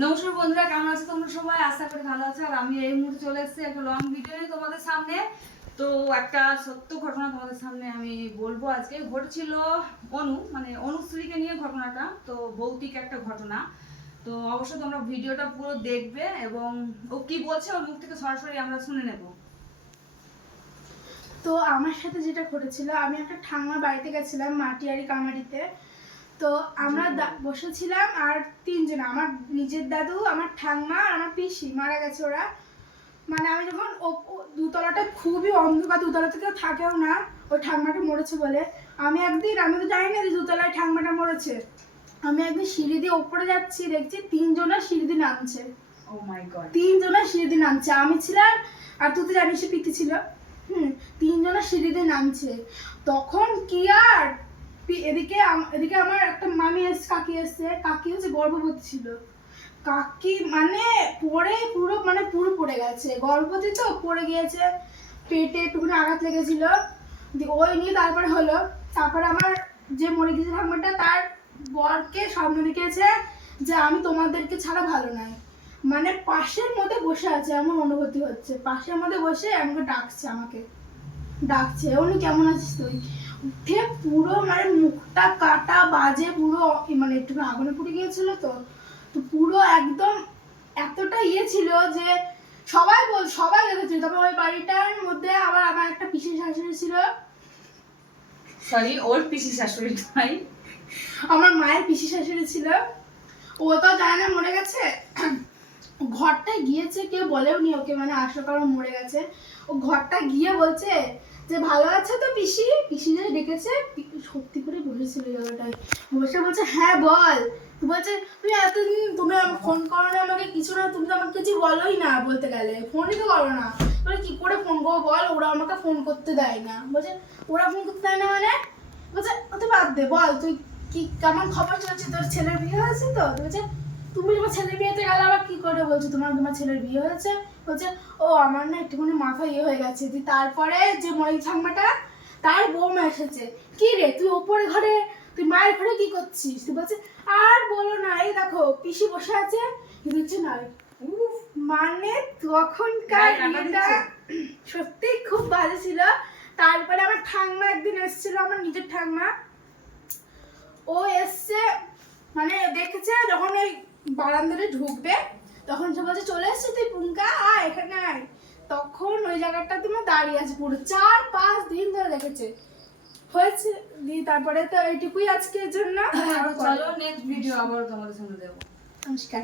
নমস্কার বন্ধুরা, কেমন আছো তোমরা সবাই? আশা করি ভালো আছো। আর আমি এই মুহূর্তে চলে এসেছি একটা লং ভিডিও নিয়ে তোমাদের সামনে। তো একটা সত্য ঘটনা তোমাদের সামনে আমি বলব আজকে। ঘটেছিল অনু মানে অনুশ্রীকে নিয়ে ঘটনাটা, তো ভৌতিক একটা ঘটনা। তো অবশ্যই তোমরা ভিডিওটা পুরো দেখবে এবং ও কি বলছে, ওর মুখ থেকে সরাসরি আমরা শুনে নেব। তো আমার সাথে যেটা ঘটেছিল, আমি একটা ঠাঙ্গা বাড়িতে গেছিলাম মাটিয়ারি কামারিতে। তো আমরা বসেছিলাম আর তিনজন আমার নিজের দাদু আমার ঠাম্মা আর আমার পিসি মারা গেছে ওরা। মানে আমি যখন দুতলাটা খুবই অন্ধকার দুতলাতে কেউ থাকেও না ওই ঠাম্মাটা মরেছে বলে। আমি একদিন আমি তো জানি না যে দুতলায় ঠাম্মাটা মরেছে। আমি একদিন সিঁড়ি দিয়ে ওপরে যাচ্ছি দেখছি তিনজনা সিঁড়ি দিয়ে নামছে। ও মাই গড তিনজনা সিঁড়ি দিয়ে নামছে। আমি ছিলাম আর তুই তো জানিস পিতি ছিল। হুম তিনজনা সিঁড়ি দিয়ে নামছে। তখন কি আর এদিকে এদিকে আমার একটা মামি এসছে, কাকি এসছে। কাকি হচ্ছে গর্ভবতী ছিল। কাকি মানে পড়ে পুরো মানে পুরো পড়ে গেছে। গর্ভবতী তো, পড়ে গিয়েছে। পেটে একটুখানি আঘাত লেগেছিল। ওই নিয়ে তারপরে হলো। তারপরে আমার যে মরে গেছে ঠাকুমাটা, তার বরকে স্বপ্ন দেখেছে যে, আমি তোমাদেরকে ছাড়া ভালো নাই। মানে পাশের মধ্যে বসে আছে, এমন অনুভূতি হচ্ছে। পাশের মধ্যে বসে আমাকে ডাকছে আমাকে। ডাকছে উনি কেমন আছিস তুই? উঠে পুরো মানে মুখটা কাটা বাজে পুরো মানে একটু আগুনে পুড়ে গিয়েছিল তো। তো পুরো একদম এতটা ইয়ে ছিল যে সবাই বল সবাই দেখেছিল তারপর ওই বাড়িটার মধ্যে আবার আমার একটা পিসি শাশুড়ি ছিল। সরি ওর পিসি শাশুড়ি ভাই আমার মায়ের পিসি শাশুড়ি ছিল। ও তো জানে না মরে গেছে। ও ঘরটায় গিয়েছে কেউ বলেও নি ওকে মানে আসলে কারণ মরে গেছে। ও ঘরটা গিয়ে বলছে যে ভালো আছে তো পিসি? পিসি যে ডেকেছে সত্যি করে বসেছিল জায়গাটায়। বসে বলছে হ্যাঁ বল। বলছে, তুমি এতদিন তুমি ফোন করো না আমাকে, কিছু না, তুমি তো আমাকে কিছু বলোই না, বলতে গেলে। ফোনই তো করো না। বলে, কি করে ফোন করব বল? ওরা আমাকে ফোন করতে দেয় না। বলছে, ওরা ফোন করতে দেয় না মানে? বলছে, ওতে বাদ দে, বল, তুই কি, কেমন খবর চলছে? তোর ছেলের বিয়ে হয়েছে তো তো? বলছে, তুমি তোমার ছেলের বিয়েতে গেলে আবার কি করে বলছো? তোমার তোমার ছেলের বিয়ে হয়েছে? বলছে ও আমার না একটুখানি মাথা ইয়ে হয়ে গেছে। দিয়ে তারপরে যে মরি ছাংমাটা তার বৌমা এসেছে। কি রে তুই ওপরে ঘরে তুই মায়ের ঘরে কি করছিস? তুই বলছে আর বলো না এই দেখো পিসি বসে আছে। কিন্তু হচ্ছে না উফ, মানে তখনকার সত্যি খুব ভালো ছিল। তারপরে আমার ঠাম্মা একদিন এসেছিল আমার নিজের ঠাম্মা ও এসছে মানে দেখেছে যখন ওই বারান্দারে ঢুকবে তখন সে বলছে চলে এসছে তুই পুঙ্কা? আয় এখানে আয়। তখন ওই জায়গাটা তোমার দাঁড়িয়ে আছে পুরো। চার পাঁচ দিন ধরে দেখেছে। হয়েছে। দিয়ে তারপরে তো এইটুকুই আজকের জন্য। চলো নেক্সট ভিডিও আবার তোমাদের সামনে দেবো। নমস্কার।